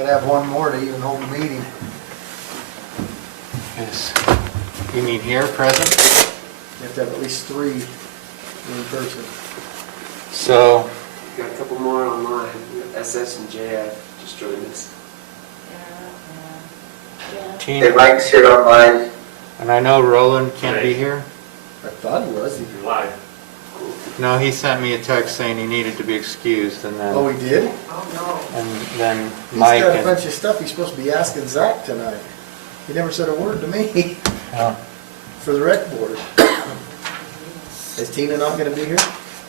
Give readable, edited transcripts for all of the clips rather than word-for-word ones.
gotta have one more to even hold the meeting. Is, you mean here, present? You have to have at least 3 in person. So, We've got a couple more online. We got SS and JF just joined us. Yeah. Tina, Mike's here online. and I know Roland can't be here. I thought he was. Live. No, he sent me a text saying he needed to be excused, and Oh, then, he did? then He's Mike got a and, bunch of stuff he's supposed to be asking Zach tonight. He never said a word to me oh, for the rec board. Is Tina not gonna be here?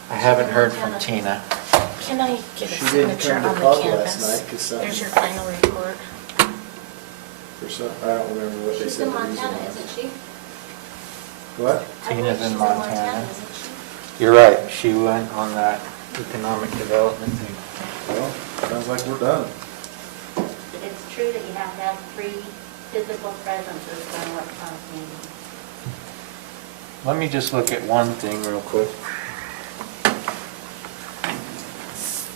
I haven't heard from Tina. Can I get a She didn't signature come to on the club last canvas? night because There's your final report. I don't remember what they She's said. in the reason Montana, was. isn't she? What? I Tina's believe in she's Montana. isn't she? You're right, she went on that economic development thing. Well, sounds like we're done. But it's true that you have to have 3 physical presences during what kind of meeting. Let me just look at one thing real quick.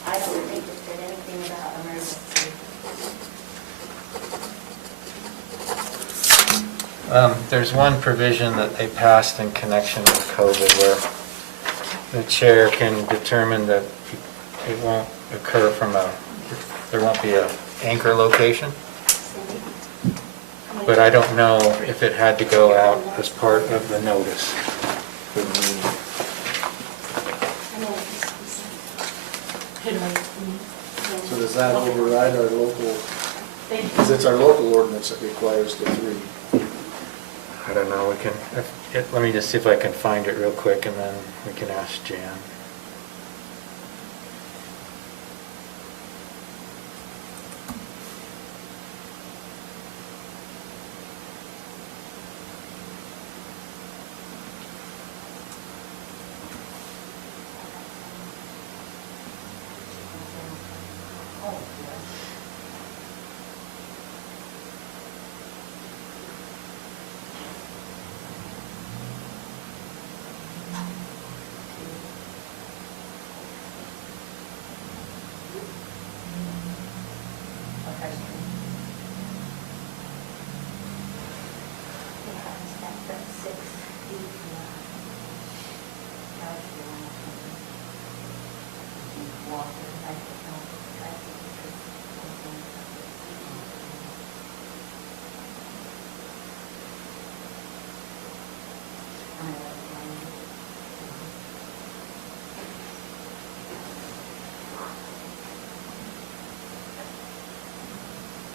I don't think it said anything about emergency. There's one provision that they passed in connection with COVID where the chair can determine that it won't occur from there won't be a anchor location, Cindy? but I don't know if it had to go out as part of the notice for the meeting. I know it's- So does that override our local, because it's our local ordinance that requires the 3. I don't know, we can, let me just see if I can find it real quick and then we can ask Jan.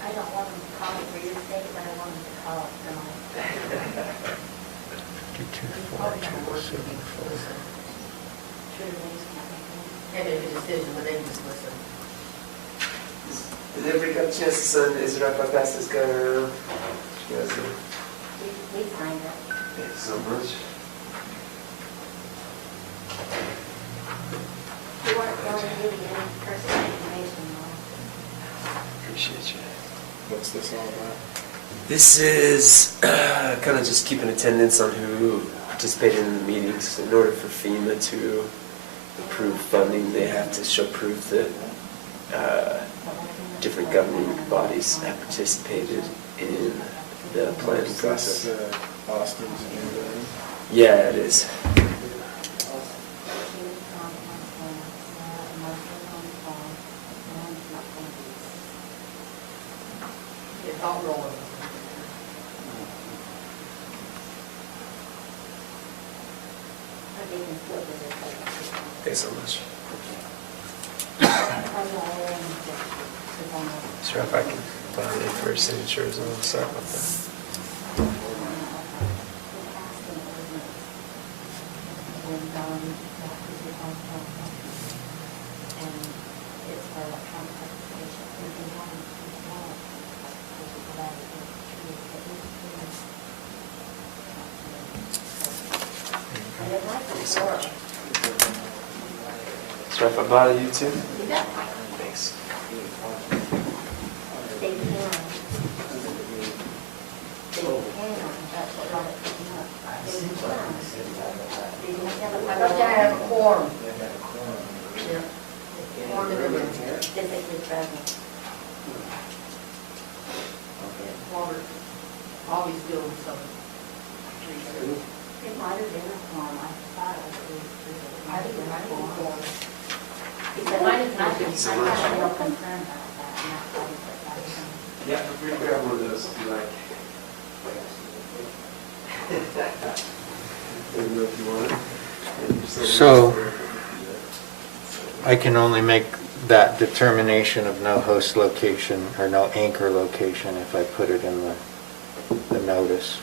I don't want them to call it for your sake, but I want them to call it for mine. 524274. True, they just can't make it. Can't make a decision, but they can just listen. Did everybody got a chance to sign the Israel pass this guy around? You guys do? We signed it. Thank you so much. We weren't really giving any personal information though. Appreciate you. What's this all about? This is kind of just keeping attendance on who participated in the meetings. In order for FEMA to approve funding, they have to show proof that different governing bodies have participated in the planning process. Austin's agenda. Yeah, it is. It's all rolling. Thanks so much. Sure, if I can find it for signatures, and I'll start with So if I bother you too? Thanks. I thought you had a quorum. Yeah. Quorum in the room. Physically present. Okay, Robert, Bobby's doing some research. It might have been a form, I thought it was. I think it might be a form. Because Mine is I not was so much. a little concerned about that, and that's why we put that in. Yeah, feel free to grab one of those if you like. Let me know if you want it. So- I can only make that determination of no host location or no anchor location if I put it in the notice.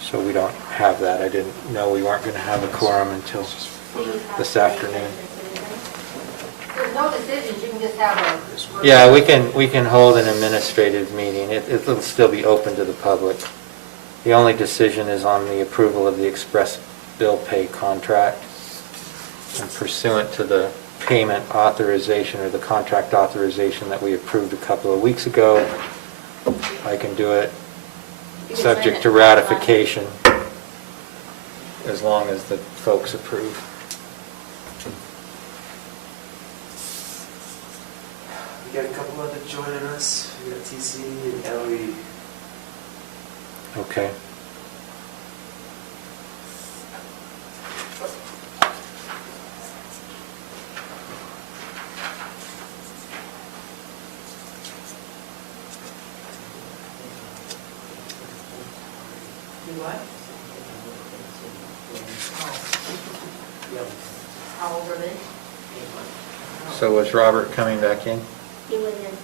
So we don't have that. I didn't know we weren't going to have a quorum until Do you have this to make a afternoon. decision? There's no decisions, you can just have a. Yeah, we can hold an administrative meeting. It'll still be open to the public. The only decision is on the approval of the express bill pay contract. And pursuant to the payment authorization or the contract authorization that we approved a couple of weeks ago, I can do it You can sign subject it to online. ratification, as long as the folks approve. We got a couple other joining us. We got TC and Ellie. Okay. Do what? How old are they? So was Robert coming back in? He was in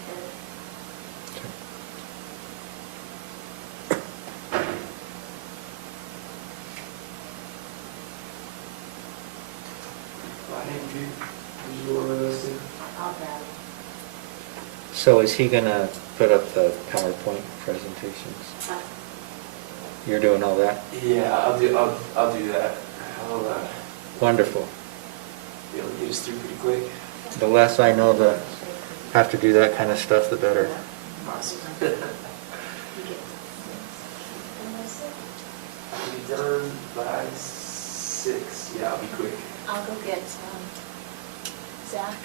I think you do one of those two. I'll grab it. So is he gonna put up the PowerPoint presentations? You're doing all that? Yeah, I'll do that. I'll Wonderful. be able to get us through pretty quick. The less I know to have to do that kind of stuff, the better. Awesome. You get 6. I'll be done by 6. Yeah, I'll be quick. I'll go get Zach.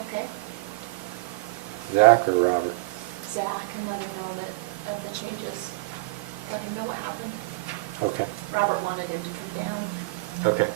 Okay? Zach or Robert? Zach, and let him know that of the changes. Let him know what happened. Okay, Robert wanted him to come down. okay.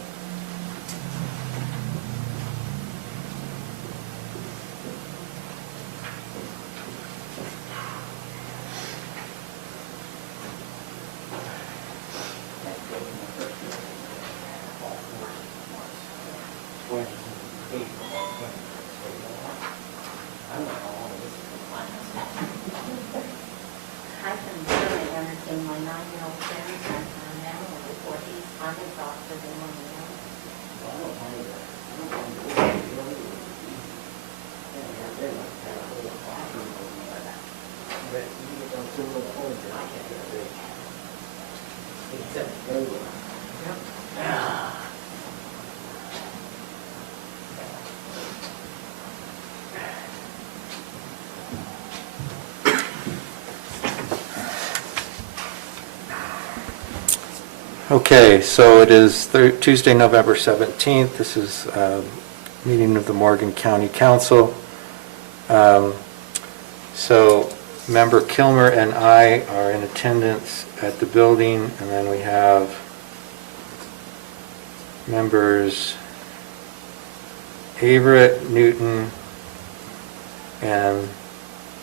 I can really entertain my 9-year-old grandson now before he's on his off for the morning. Okay, so it is Tuesday, November 17th. This is a meeting of the Morgan County Council. So Member Kilmer and I are in attendance at the building, and then we have members Averett, Newton, and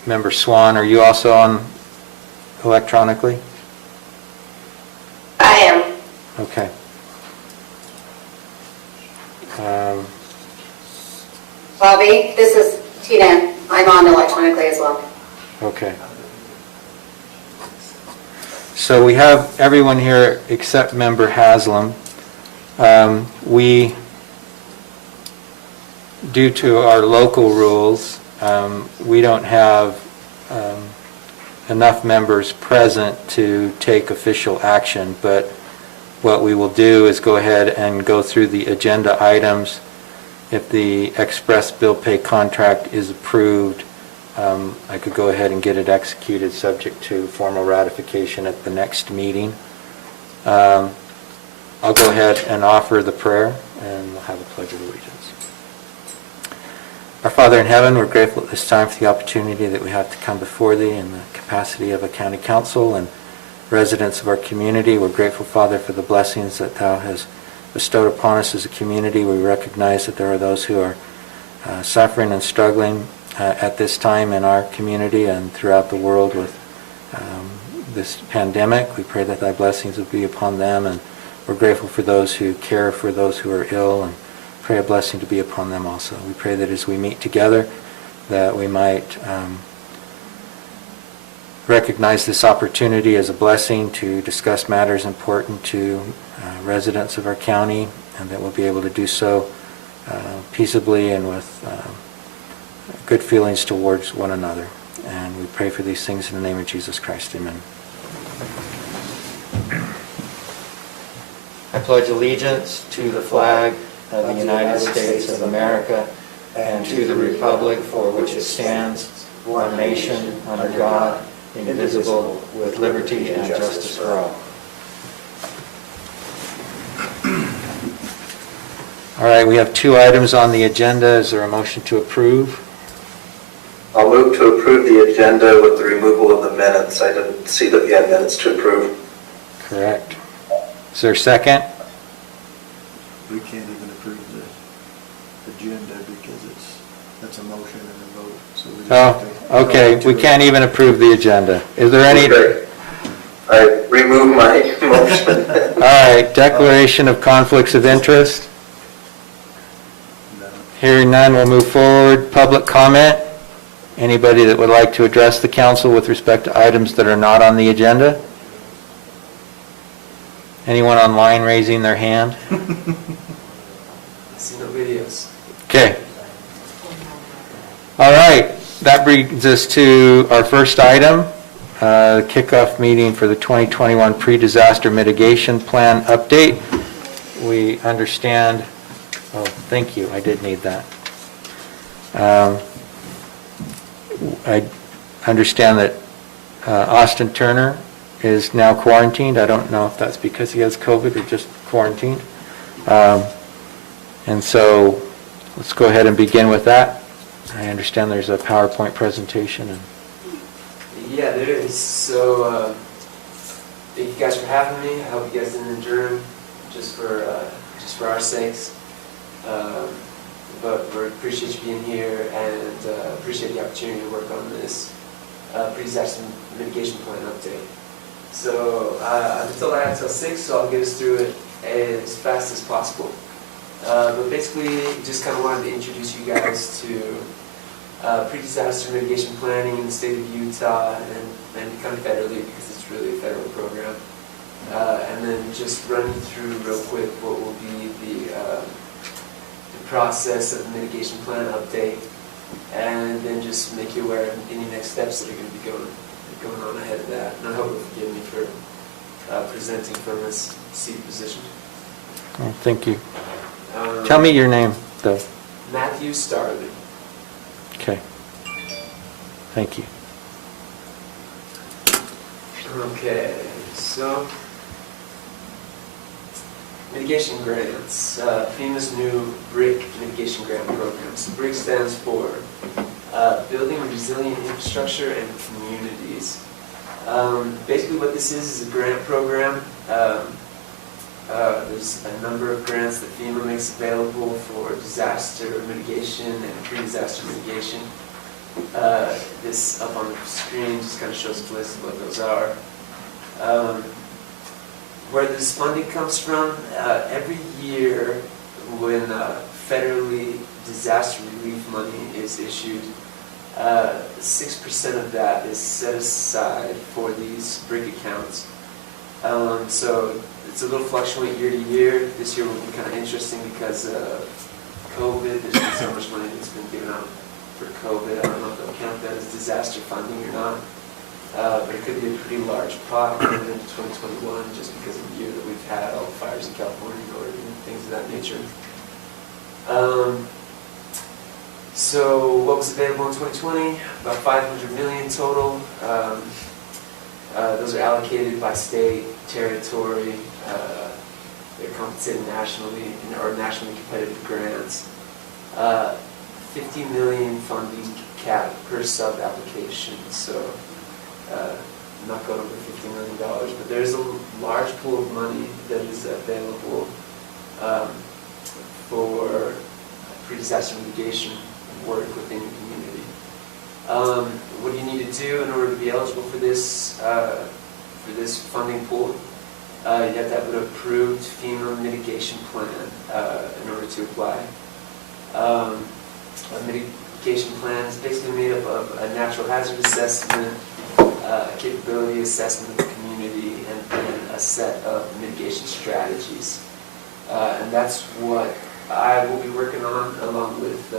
Member Swan. Are you also on electronically? I am. Okay. Bobby, this is Tina. I'm on electronically as well. Okay. So we have everyone here except Member Haslam. We, due to our local rules, we don't have enough members present to take official action, but what we will do is go ahead and go through the agenda items. If the express bill pay contract is approved, I could go ahead and get it executed subject to formal ratification at the next meeting. I'll go ahead and offer the prayer, and we'll have a pledge of allegiance. Our Father in heaven, we're grateful at this time for the opportunity that we have to come before Thee in the capacity of a county council and residents of our community. We're grateful, Father, for the blessings that Thou hast bestowed upon us as a community. We recognize that there are those who are suffering and struggling at this time in our community and throughout the world with this pandemic. We pray that Thy blessings will be upon them, and we're grateful for those who care for those who are ill, and pray a blessing to be upon them also. We pray that as we meet together, that we might recognize this opportunity as a blessing to discuss matters important to residents of our county, and that we'll be able to do so peaceably and with good feelings towards one another. And we pray for these things in the name of Jesus Christ. Amen. I pledge allegiance to the flag of the United States of America and to the republic for which it stands, one nation, under God, indivisible, with liberty and justice for all. All right, we have 2 items on the agenda. Is there a motion to approve? I'll move to approve the agenda with the removal of the minutes. I didn't see that we had minutes to approve. Correct. Is there a second? We can't even approve the agenda because that's a motion and a vote. So we just have to- Okay, we can't even approve the agenda. Is there any? Okay. I remove my motion. All right, declaration of conflicts of interest. No. Hearing none, we'll move forward. Public comment. Anybody that would like to address the council with respect to items that are not on the agenda? Anyone online raising their hand? I see no videos. Okay. All right, that brings us to our first item, kickoff meeting for the 2021 Pre-Disaster Mitigation Plan update. We understand, oh, thank you, I did need that. I understand that Austin Turner is now quarantined. I don't know if that's because he has COVID or just quarantined. And so let's go ahead and begin with that. I understand there's a PowerPoint presentation. And Yeah, there is. So, thank you guys for having me. I hope you guys didn't adjourn just for our sakes. But we appreciate you being here and appreciate the opportunity to work on this pre-disaster mitigation plan update. So I've been told I have till 6, so I'll get us through it as fast as possible. But basically, just kind of wanted to introduce you guys to pre-disaster mitigation planning in the state of Utah and kind of federally because it's really a federal program. And then just run you through real quick what will be the process of the mitigation plan update, and then just make you aware of any next steps that are going to be going on ahead of that. And I hope you'll forgive me for presenting from this seat position. oh, thank you. Tell me your name, though. Matthew Starley. Okay. Thank you. Okay, so mitigation grants. FEMA's new BRIC mitigation grant program. So BRIC stands for Building Resilient Infrastructure and Communities. Basically what this is a grant program. There's a number of grants that FEMA makes available for disaster mitigation and pre-disaster mitigation. This up on the screen just kind of shows a list of what those are. Where this funding comes from, every year when federally disaster relief money is issued, 6% of that is set aside for these BRIC accounts. So it's a little fluctuate year to year. This year will be kind of interesting because of COVID. There's been so much money that's been given out for COVID. I don't know if they'll count that as disaster funding or not. But it could be a pretty large pot going into 2021 just because of the year that we've had, all the fires in California and Oregon, things of that nature. So what was available in 2020? About $500 million total. Those are allocated by state, territory. They're compensated nationally or nationally competitive grants. 50 million funding cap per sub-application, so not going over $50 million, but there's a large pool of money that is available for pre-disaster mitigation work within your community. What do you need to do in order to be eligible for this funding pool? You have to have an approved FEMA mitigation plan in order to apply. A mitigation plan is basically made up of a natural hazard assessment, a capability assessment of the community, and then a set of mitigation strategies. And that's what I will be working on along with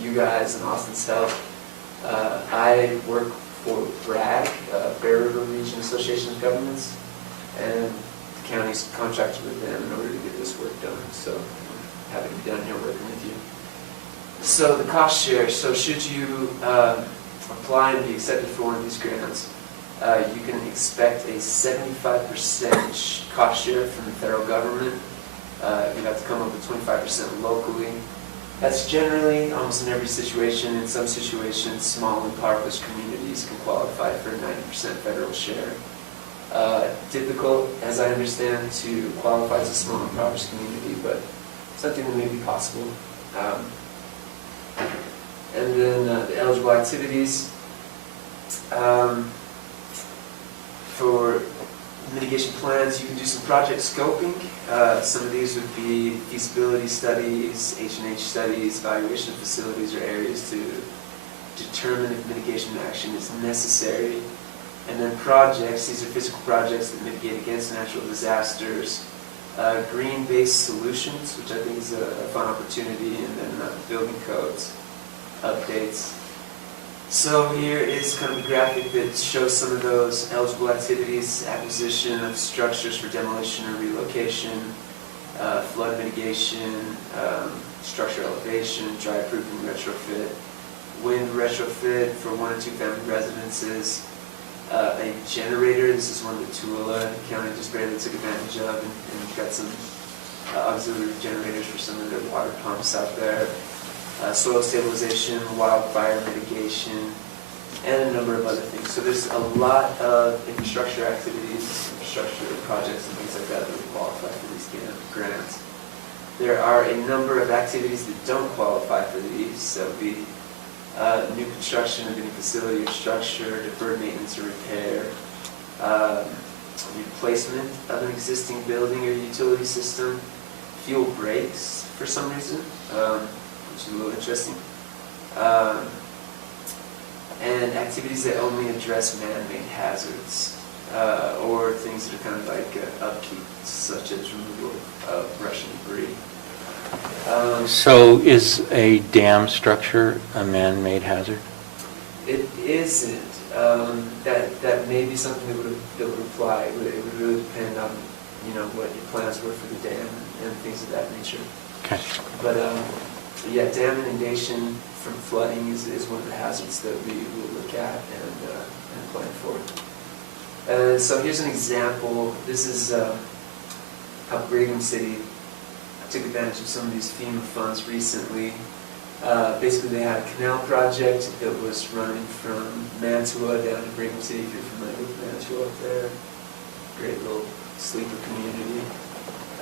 you guys and Austin's help. I work for BRAG, Bear River Region Association of Governments, and the county's contracted with them in order to get this work done. So I'm happy to be down here working with you. So the cost share. So should you apply and be accepted for one of these grants, you can expect a 75% cost share from the federal government. You have to come up with 25% locally. That's generally almost in every situation. In some situations, small impoverished communities can qualify for a 90% federal share. Difficult, as I understand, to qualify as a small impoverished community, but something that may be possible. And then the eligible activities. For mitigation plans, you can do some project scoping. Some of these would be feasibility studies, H&H studies, evaluation of facilities or areas to determine if mitigation action is necessary. And then projects, these are physical projects that mitigate against natural disasters. Green-based solutions, which I think is a fun opportunity, and then building codes, updates. So here is kind of a graphic that shows some of those eligible activities: acquisition of structures for demolition or relocation, flood mitigation, structure elevation, dry proofing retrofit, wind retrofit for 1 or 2 family residences, a generator. This is one that Tooele County just barely took advantage of, and got some auxiliary generators for some of their water pumps out there. Soil stabilization, wildfire mitigation, and a number of other things. So there's a lot of infrastructure activities, infrastructure projects, and things like that that would qualify for these grants. There are a number of activities that don't qualify for these. That would be new construction of any facility or structure, deferred maintenance or repair, replacement of an existing building or utility system, fuel breaks for some reason, which is a little interesting, and activities that only address man-made hazards, or things that are kind of like upkeep, such as removal of Russian debris. So is a dam structure a man-made hazard? It isn't. That may be something that would apply. It would really depend on what your plans were for the dam and things of that nature. Okay. But yeah, dam inundation from flooding is one of the hazards that we will look at and plan for. So here's an example. This is how Brigham City took advantage of some of these FEMA funds recently. Basically, they had a canal project that was running from Mantua down to Brigham City, if you're familiar with Mantua up there. Great little sleeper community.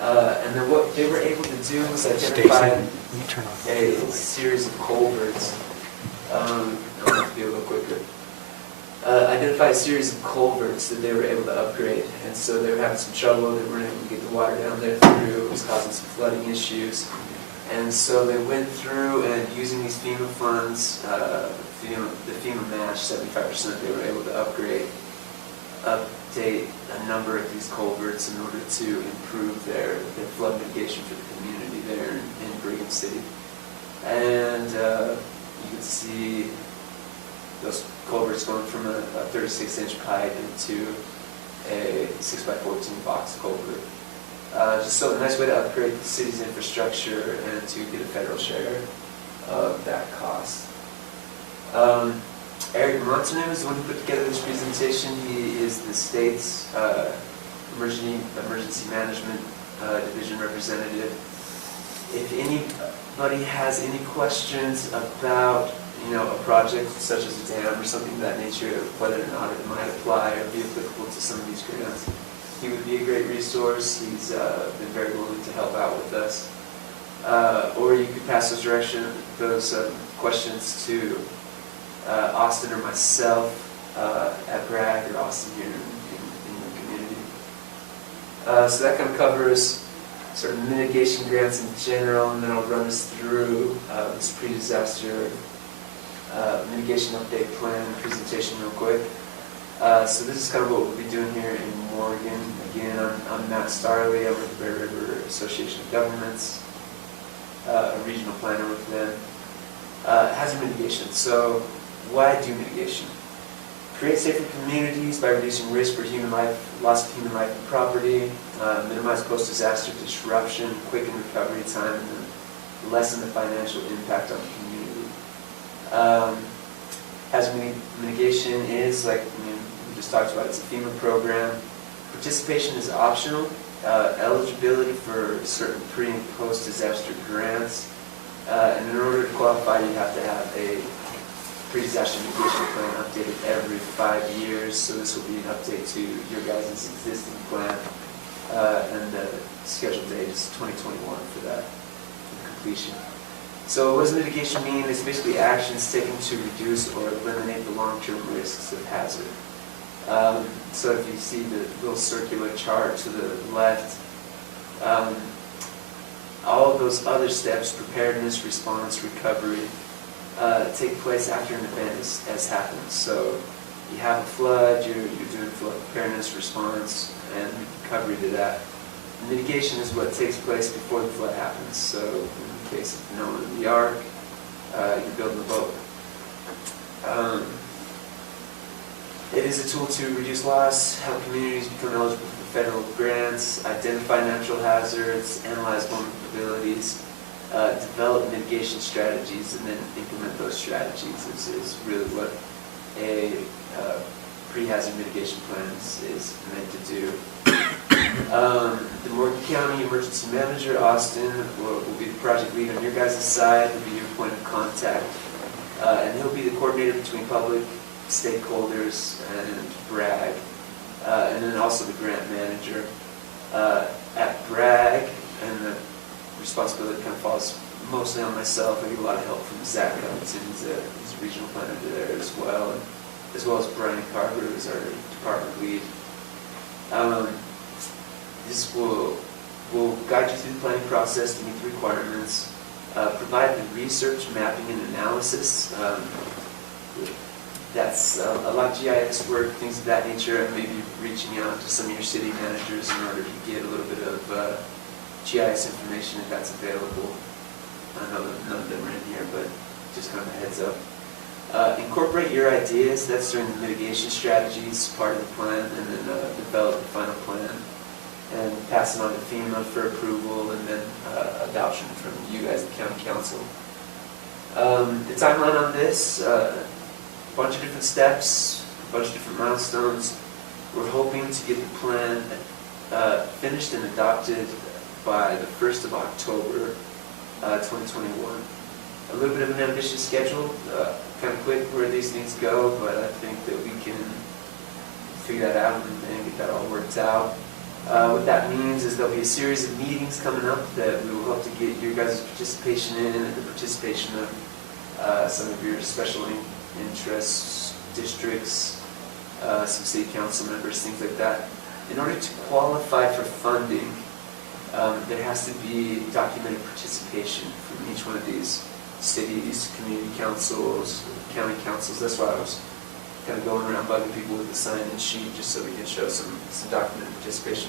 And then what they were able to do was identify a series of culverts. I'll have to be a little quicker. Identify a series of culverts that they were able to upgrade. And so they were having some trouble. They weren't able to get the water down there through. It was causing some flooding issues. And so they went through and using these FEMA funds, the FEMA match, 75%, they were able to update a number of these culverts in order to improve their flood mitigation for the community there in Brigham City. And you can see those culverts going from a 36-inch pipe into a 6x14 box culvert. Just so a nice way to upgrade the city's infrastructure and to get a federal share of that cost. Eric Montaneau is the one who put together this presentation. He is the state's emergency management division representative. If any anybody has any questions about, a project such as a dam or something of that nature, whether or not it might apply or be applicable to some of these grants, he would be a great resource. He's been very willing to help out with us. Or you could pass those questions to Austin or myself at Bragg or Austin here in the community. So that kind of covers sort of mitigation grants in general, and then I'll run us through this pre-disaster mitigation update plan presentation real quick. So this is kind of what we'll be doing here in Morgan. Again, I'm Matt Starley. I'm with the Bear River Association of Governments, a regional planner with them. Hazard mitigation. So why do mitigation? Create safer communities by reducing risk for human life, loss of human life and property, minimize post-disaster disruption, quicken recovery time, and then lessen the financial impact on the community. Hazard mitigation is, like we just talked about, it's a FEMA program. Participation is optional. Eligibility for certain pre- and post-disaster grants. And in order to qualify, you have to have a pre-disaster mitigation plan updated every 5 years. So this will be an update to your guys' existing plan. And the scheduled date is 2021 for that completion. So what does mitigation mean? It's basically actions taken to reduce or eliminate the long-term risks of hazard. So if you see the little circular chart to the left, all of those other steps, preparedness, response, recovery, take place after an event has happened. So you have a flood, you're doing flood preparedness, response, and recovery to that. Mitigation is what takes place before the flood happens. So in the case of Noah and the Ark, you're building a boat. It is a tool to reduce loss, help communities become eligible for federal grants, identify natural hazards, analyze vulnerabilities, develop mitigation strategies, and then implement those strategies is really what a pre-hazard mitigation plan is meant to do. The Morgan County Emergency Manager, Austin, will be the project lead on your guys' side. He'll be your point of contact. And he'll be the coordinator between public, stakeholders, and Bragg. And then also the grant manager. At Bragg, and the responsibility kind of falls mostly on myself. I get a lot of help from Zach Covington, he's a regional planner there as well as Brian Carver, who's our department lead. This will guide you through the planning process to meet the requirements, provide the research, mapping, and analysis. That's a lot of GIS work, things of that nature, and maybe reaching out to some of your city managers in order to get a little bit of GIS information if that's available. I know that none of them are in here, but just kind of a heads up. Incorporate your ideas, that's during the mitigation strategies part of the plan, and then develop the final plan and pass it on to FEMA for approval and then adoption from you guys, the county council. The timeline on this, a bunch of different steps, a bunch of different milestones. We're hoping to get the plan finished and adopted by the 1st of October, 2021. A little bit of an ambitious schedule, kind of quick where these things go, but I think that we can figure that out and get that all worked out. What that means is there'll be a series of meetings coming up that we will hope to get your guys' participation in, and the participation of some of your special interests, districts, some city council members, things like that. In order to qualify for funding, there has to be documented participation from each one of these cities, community councils, county councils. That's why I was kind of going around bugging people with the sign-in sheet just so we can show some documented participation.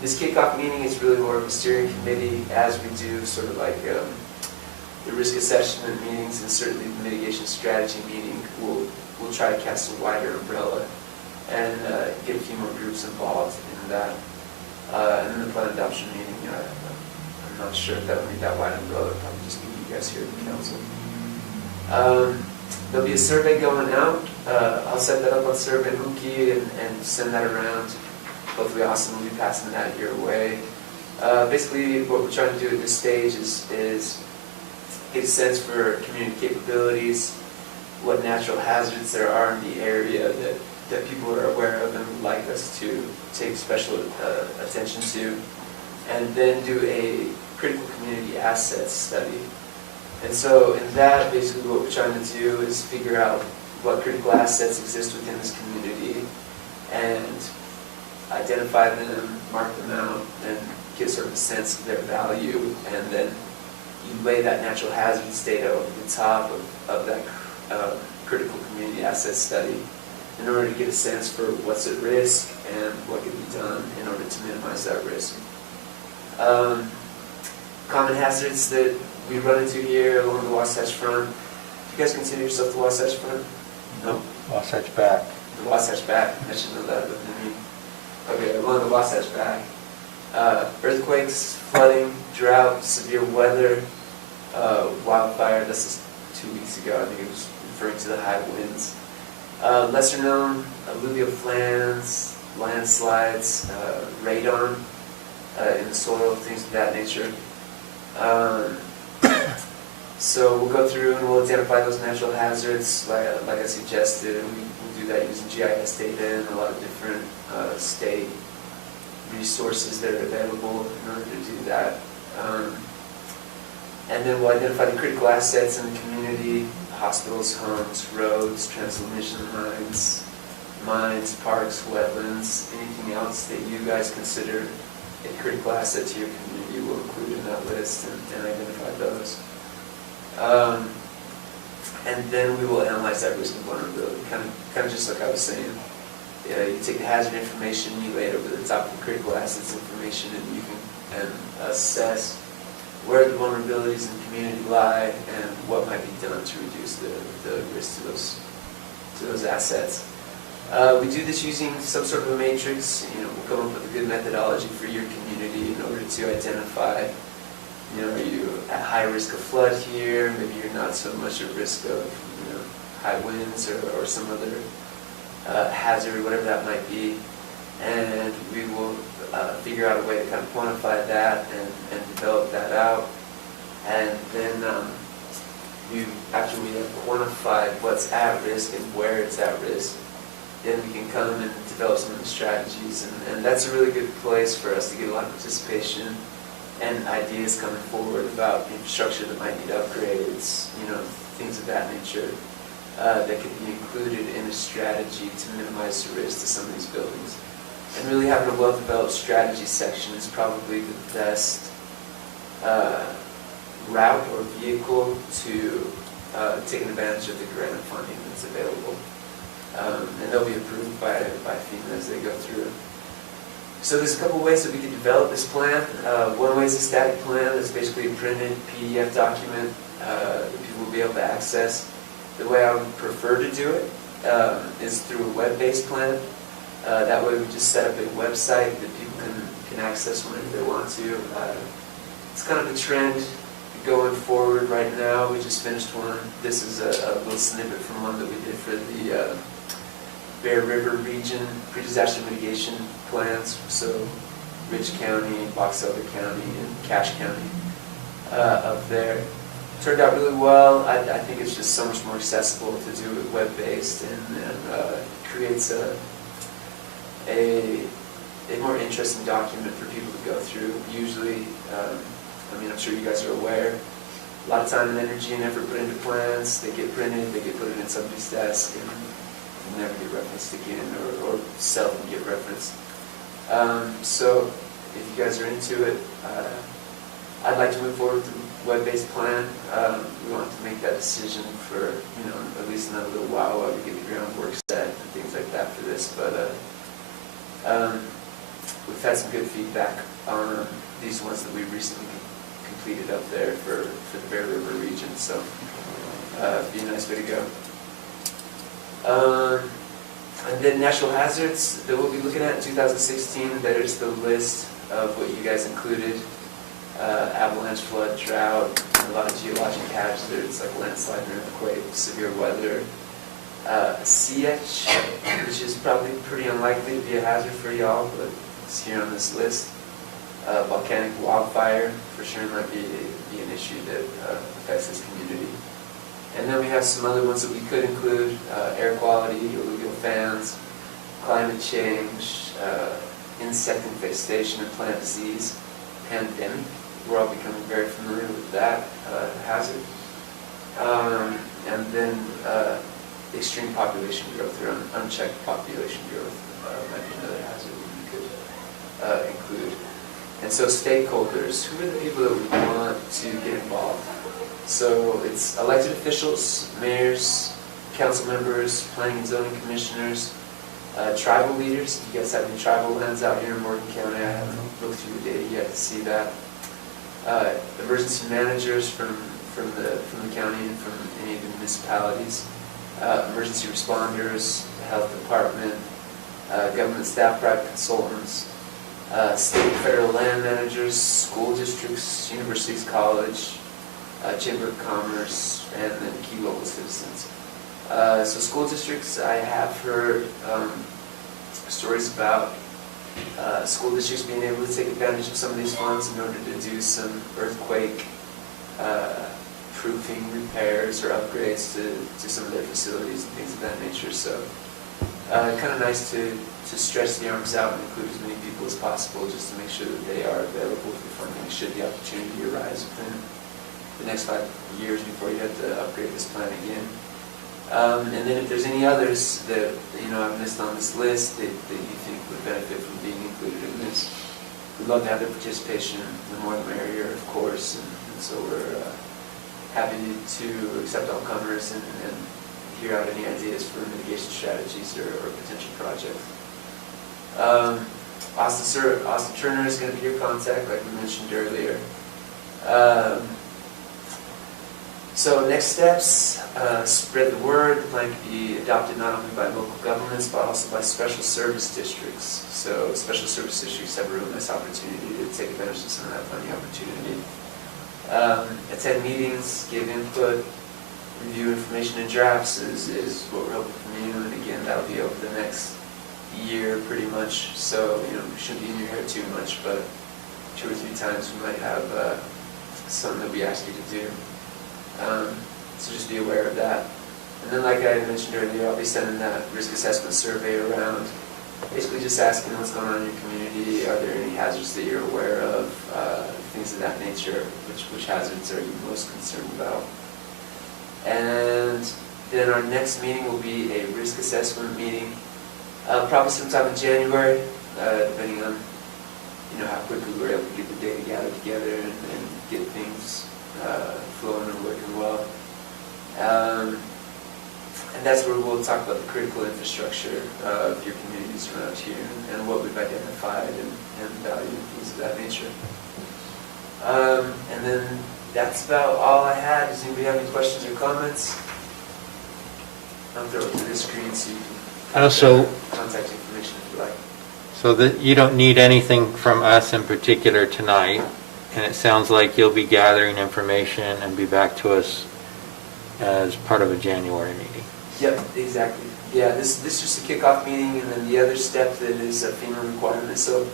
This kickoff meeting is really more of a steering committee, as we do sort of like the risk assessment meetings and certainly the mitigation strategy meeting. We'll try to cast a wider umbrella and get a few more groups involved in that. And then the plan adoption meeting, I'm not sure if that would be that wide umbrella. It'll probably just be you guys here at the council. There'll be a survey going out. I'll set that up on SurveyMonkey and send that around. Hopefully Austin will be passing that your way. Basically, what we're trying to do at this stage is get a sense for community capabilities, what natural hazards there are in the area that people are aware of and would like us to take special attention to, and then do a critical community assets study. And so in that, basically what we're trying to do is figure out what critical assets exist within this community and identify them, mark them out, and get sort of a sense of their value, and then you lay that natural hazards data over the top of that critical community asset study in order to get a sense for what's at risk and what can be done in order to minimize that risk. Common hazards that we run into here along the Wasatch Front. You guys consider yourself the Wasatch Front? No? Wasatch back. The Wasatch Back. I should know that, but I mean, okay, along the Wasatch Back. Earthquakes, flooding, drought, severe weather, wildfire. This is 2 weeks ago. I think it was referring to the high winds. Lesser known, alluvial floods, landslides, radon in the soil, things of that nature. So we'll go through and we'll identify those natural hazards, like I suggested, and we'll do that using GIS data and a lot of different state resources that are available in order to do that. And then we'll identify the critical assets in the community: hospitals, homes, roads, transmission lines, mines, parks, wetlands, anything else that you guys consider a critical asset to your community. We'll include in that list and identify those. And then we will analyze that risk and vulnerability, kind of just like I was saying. You take the hazard information, you lay it over the top of the critical assets information, and you can assess where the vulnerabilities in the community lie and what might be done to reduce the risk to those assets. We do this using some sort of a matrix. We'll come up with a good methodology for your community in order to identify, are you at high risk of flood here? Maybe you're not so much at risk of high winds or some other hazard, whatever that might be. And we will figure out a way to kind of quantify that and develop that out. And then after we have quantified what's at risk and where it's at risk, then we can come and develop some of the strategies. And that's a really good place for us to get a lot of participation and ideas coming forward about infrastructure that might need upgrades, things of that nature that can be included in a strategy to minimize the risk to some of these buildings. And really having a well-developed strategy section is probably the best route or vehicle to taking advantage of the grant funding that's available. And they'll be approved by FEMA as they go through. So there's a couple ways that we can develop this plan. One way is a static plan. It's basically a printed PDF document that people will be able to access. The way I would prefer to do it is through a web-based plan. That way we just set up a website that people can access whenever they want to. It's kind of a trend going forward right now. We just finished one. This is a little snippet from one that we did for the Bear River region pre-disaster mitigation plans. So Ridge County, Box Elder County, and Cache County up there. Turned out really well. I think it's just so much more accessible to do it web-based and creates a more interesting document for people to go through. Usually, I'm sure you guys are aware, a lot of time and energy and effort put into plans. They get printed, they get put in somebody's desk, and never get referenced again, or seldom get referenced. So if you guys are into it, I'd like to move forward with a web-based plan. We want to make that decision for at least another little while we get the groundwork set and things like that for this. But we've had some good feedback on these ones that we recently completed up there for the Bear River region. So it'd be a nice way to go. And then natural hazards that we'll be looking at in 2016, there's the list of what you guys included. Avalanche, flood, drought, a lot of geologic hazards like landslide and earthquake, severe weather. CH, which is probably pretty unlikely to be a hazard for y'all, but it's here on this list. volcanic wildfire for sure might be an issue that affects this community. And then we have some other ones that we could include: air quality, illegal fans, climate change, insect infestation and plant disease, pandemic. We're all becoming very familiar with that hazard. And then extreme population growth or unchecked population growth might be another hazard we could include. And so stakeholders, who are the people that we want to get involved? So it's elected officials, mayors, council members, planning and zoning commissioners, tribal leaders. You guys have any tribal lands out here in Morgan County? I haven't looked through the data yet to see that. Emergency managers from the county and from any of the municipalities, emergency responders, the health department, government staff, private consultants, state and federal land managers, school districts, universities, college, chamber of commerce, and then key local citizens. So school districts, I have heard stories about school districts being able to take advantage of some of these funds in order to do some earthquake proofing repairs or upgrades to some of their facilities and things of that nature. So kind of nice to stretch the arms out and include as many people as possible just to make sure that they are available for funding should the opportunity arise within the next 5 years before you have to upgrade this plan again. And then if there's any others that I've missed on this list that you think would benefit from being included in this, we'd love to have their participation. The more the merrier, of course. And so we're happy to accept all comers and hear out any ideas for mitigation strategies or potential projects. Austin Turner is going to be your contact, like we mentioned earlier. So next steps, spread the word. The plan can be adopted not only by local governments, but also by special service districts. So special service districts have a real nice opportunity to take advantage of some of that funding opportunity. Attend meetings, give input, review information in drafts is what we're hoping from you. And again, that'll be over the next year pretty much. So, we shouldn't be in your hair too much, but 2 or 3 times we might have something that we ask you to do. So just be aware of that. And then like I mentioned earlier, I'll be sending that risk assessment survey around, basically just asking what's going on in your community. Are there any hazards that you're aware of, things of that nature, which hazards are you most concerned about? And then our next meeting will be a risk assessment meeting, probably sometime in January, depending on how quickly we're able to get the data gathered together and get things flowing and working well. And that's where we'll talk about the critical infrastructure of your communities around here and what we've identified and value and things of that nature. And then that's about all I had. Does anybody have any questions or comments? I'll throw it to this screen so you can contact information if you like. So that you don't need anything from us in particular tonight, and it sounds like you'll be gathering information and be back to us as part of a January meeting. Yep, exactly. Yeah, this is just a kickoff meeting, and then the other step that is a FEMA requirement. So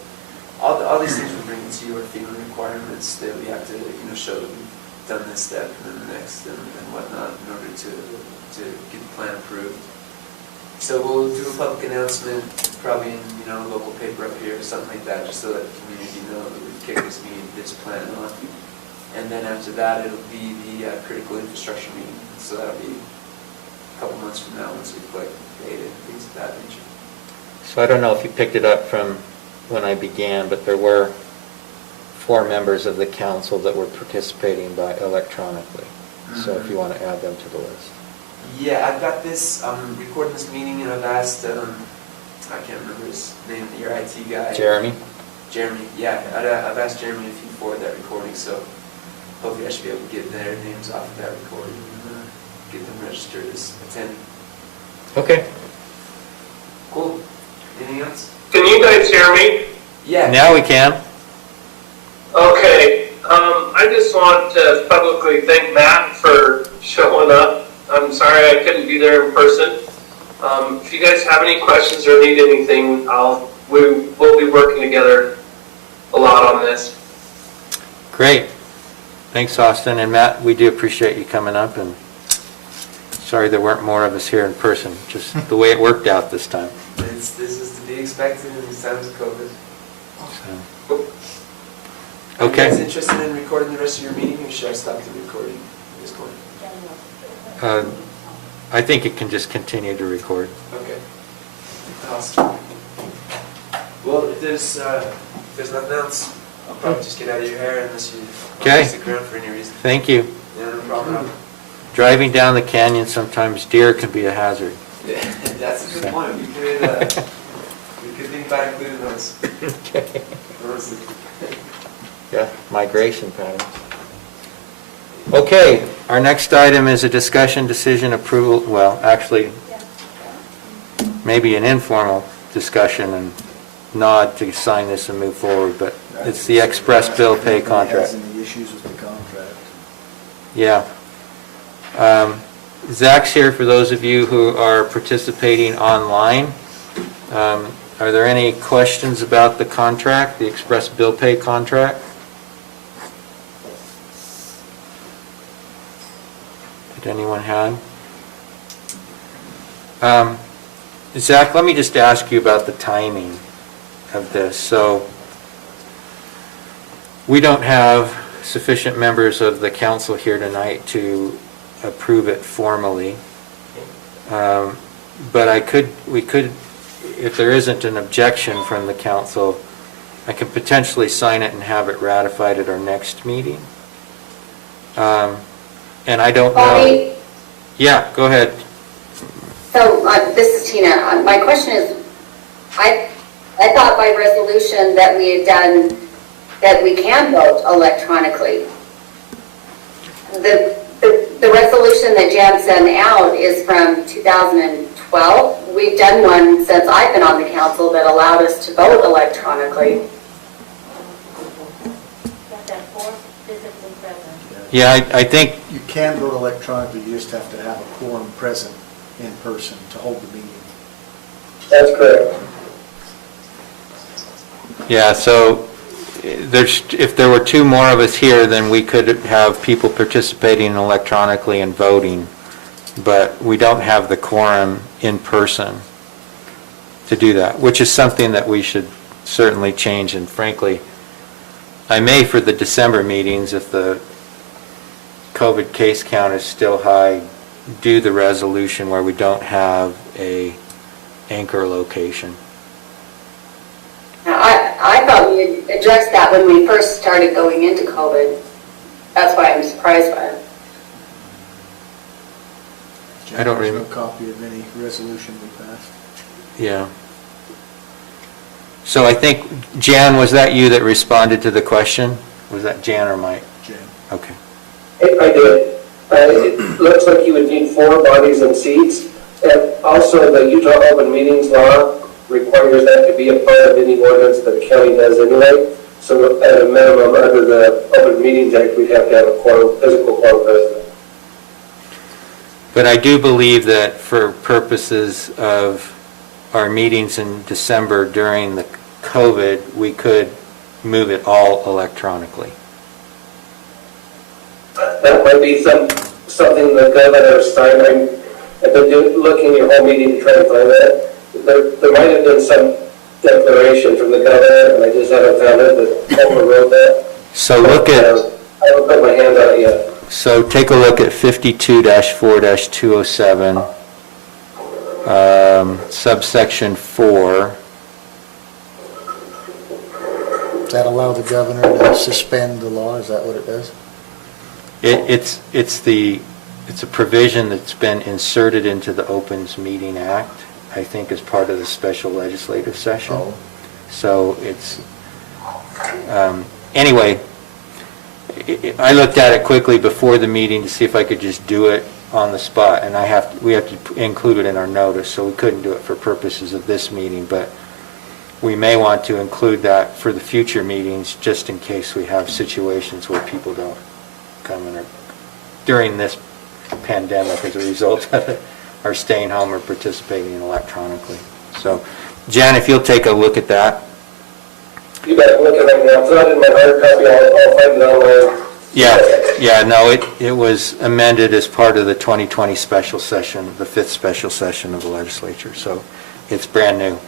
all these things we're bringing to you are FEMA requirements that we have to show that we've done this step and then the next and whatnot in order to get the plan approved. So we'll do a public announcement, probably in a local paper up here or something like that, just so that the community know that we've kicked this plan off. And then after that, it'll be the critical infrastructure meeting. So that'll be a couple months from now once we collect data and things of that nature. So I don't know if you picked it up from when I began, but there were 4 members of the council that were participating by electronically. Mm-hmm. So if you want to add them to the list. Yeah, I've got this, I'm recording this meeting and I've asked, I can't remember his name, your IT guy. Jeremy? Jeremy, yeah, I've asked Jeremy if he can forward that recording, so hopefully I should be able to get their names off of that recording and get them registered as attending. Okay. Cool. Anything else? Can you guys hear me? Yeah. Now we can. Okay. I just want to publicly thank Matt for showing up. I'm sorry I couldn't be there in person. If you guys have any questions or need anything, we'll be working together a lot on this. Great. Thanks, Austin. And Matt, we do appreciate you coming up, and sorry there weren't more of us here in person, just the way it worked out this time. This is to be expected in these times of COVID. So, Are you guys okay. interested in recording the rest of your meeting, or should I stop the recording at this point? I think it can just continue to record. Okay. Awesome. Well, if there's nothing else, I'll probably just get out of your hair unless you want Okay. to stick around for any reason. Thank you. Yeah, no problem at all. Driving down the canyon, sometimes deer can be a hazard. Yeah, that's a good point. We could think about including those. Okay. Honestly. Yeah, migration patterns. Okay, our next item is a discussion decision approval, well, actually, maybe an informal discussion and nod to sign this and move forward, but it's the express bill pay Anybody contract. has any issues with the contract? Yeah. Zach's here for those of you who are participating online. Are there any questions about the contract, the express bill pay contract? Did anyone have? Zach, let me just ask you about the timing of this. So we don't have sufficient members of the council here tonight to approve it formally. But we could, if there isn't an objection from the council, I can potentially sign it and have it ratified at our next meeting. And I don't know. Bobby, Yeah, go ahead. so this is Tina. My question is, I thought by resolution that we had done, that we can vote electronically. The resolution that Jan sent out is from 2012. We've done one since I've been on the council that allowed us to vote electronically. Got that fourth physically present. Yeah, I think, You can vote electronically, you just have to have a quorum present in person to hold the meeting. That's correct. yeah, so if there were two more of us here, then we could have people participating electronically and voting, but we don't have the quorum in person to do that, which is something that we should certainly change, and frankly, I may for the December meetings, if the COVID case count is still high, do the resolution where we don't have a anchor location. Now, I thought we had addressed that when we first started going into COVID. That's why I'm surprised by it. I don't There's no remember. copy of any resolution we passed. Yeah. So I think, Jan, was that you that responded to the question? Was that Jan or Mike? Jan. Okay. I did. It looks like you would need 4 bodies and seats. And also, the Utah Open Meetings Law requires that to be a part of any ordinance that the county does anyway. So at a minimum, under the Open Meetings Act, we'd have to have a quorum, physical quorum present. But I do believe that for purposes of our meetings in December during the COVID, we could move it all electronically. That might be something the governor signed. I've been looking your whole meeting to try to find that. There might have been some declaration from the governor, and I just haven't found it, but overrode that. So look at, I haven't put my hand on it yet. so take a look at 52-4-207, subsection 4. Does that allow the governor to suspend the law? Is that what it does? It's a provision that's been inserted into the Opens Meeting Act, I think as part of the special legislative session. Oh. So it's, anyway, I looked at it quickly before the meeting to see if I could just do it on the spot, and we have to include it in our notice, so we couldn't do it for purposes of this meeting, but we may want to include that for the future meetings, just in case we have situations where people don't come in, or during this pandemic as a result of it, are staying home or participating electronically. So, Jan, if you'll take a look at that. You better look at it right now. It's not in my hard copy. I'll find it online. Yeah, no, it was amended as part of the 2020 special session, the 5th special session of the legislature, so it's brand new.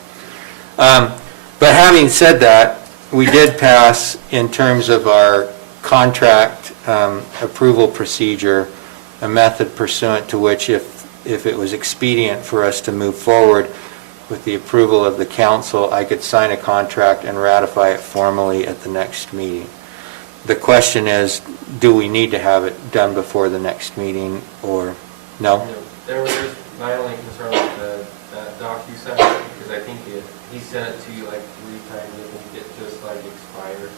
But having said that, we did pass, in terms of our contract approval procedure, a method pursuant to which if it was expedient for us to move forward with the approval of the council, I could sign a contract and ratify it formally at the next meeting. The question is, do we need to have it done before the next meeting, or no? There was my only concern with that DocuSign, because I think he sent it to you like 3 times, I think it just like expired.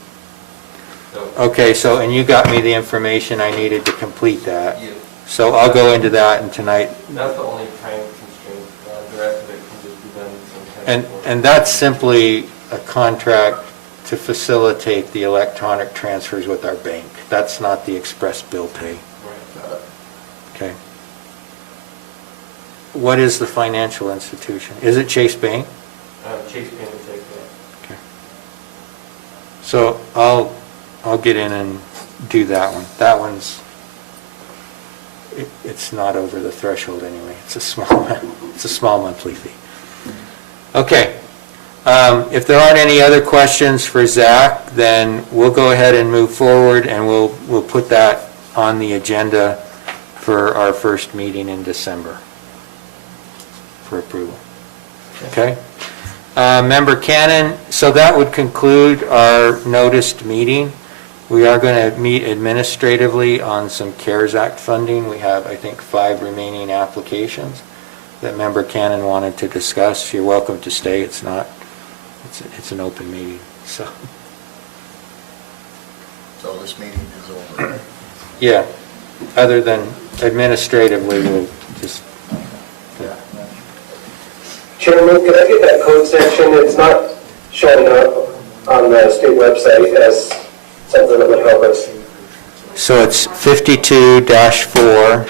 So, Okay, so, and you got me the information I needed to complete that. yeah, So I'll go into that, and tonight, that's the only time constraint. The rest of it can just be done sometime. and that's simply a contract to facilitate the electronic transfers with our bank. That's not the express bill pay. Right. Okay. What is the financial institution? Is it Chase Bank? Chase Bank will take that. Okay. So I'll get in and do that one. That one's, it's not over the threshold anyway. It's a small monthly fee. Okay. If there aren't any other questions for Zach, then we'll go ahead and move forward, and we'll put that on the agenda for our first meeting in December for approval. Okay? Member Cannon, so that would conclude our noticed meeting. We are going to meet administratively on some CARES Act funding. We have, I think, 5 remaining applications that Member Cannon wanted to discuss. You're welcome to stay. It's not, it's an open meeting, so. So this meeting is over, right? Yeah, other than administratively, we'll just, Yeah. Chairman, could I get that code section? It's not showing up on the state website as something that would help us. so it's 52-4